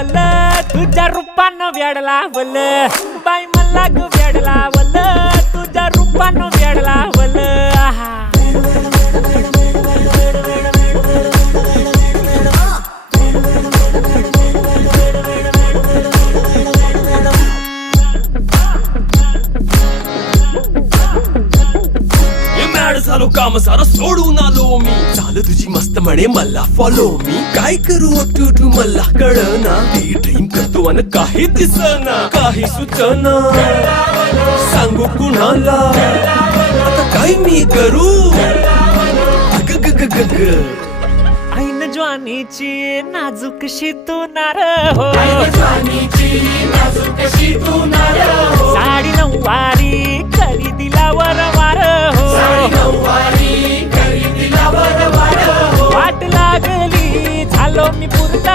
वल तुझ्या रूपानं वेडला वल बाई मला ग वेडला वल तुझ्या रूपानं वेडला वल झालो काम सारा सोडून आलो मी चाल तुझी मस्त म्हणे मला फॉलो मी काय करू तू मला कळना ती ड्रीम करतो आणि काही दिसना काही सुचना सांगू कुणाला आता काय मी करू अग ग ग ग ग ऐन ज्वानीची नाजूकशी तू नार हो साडी नऊवारी करी दिलावर वार हो वाट लागली झालो मी पुरता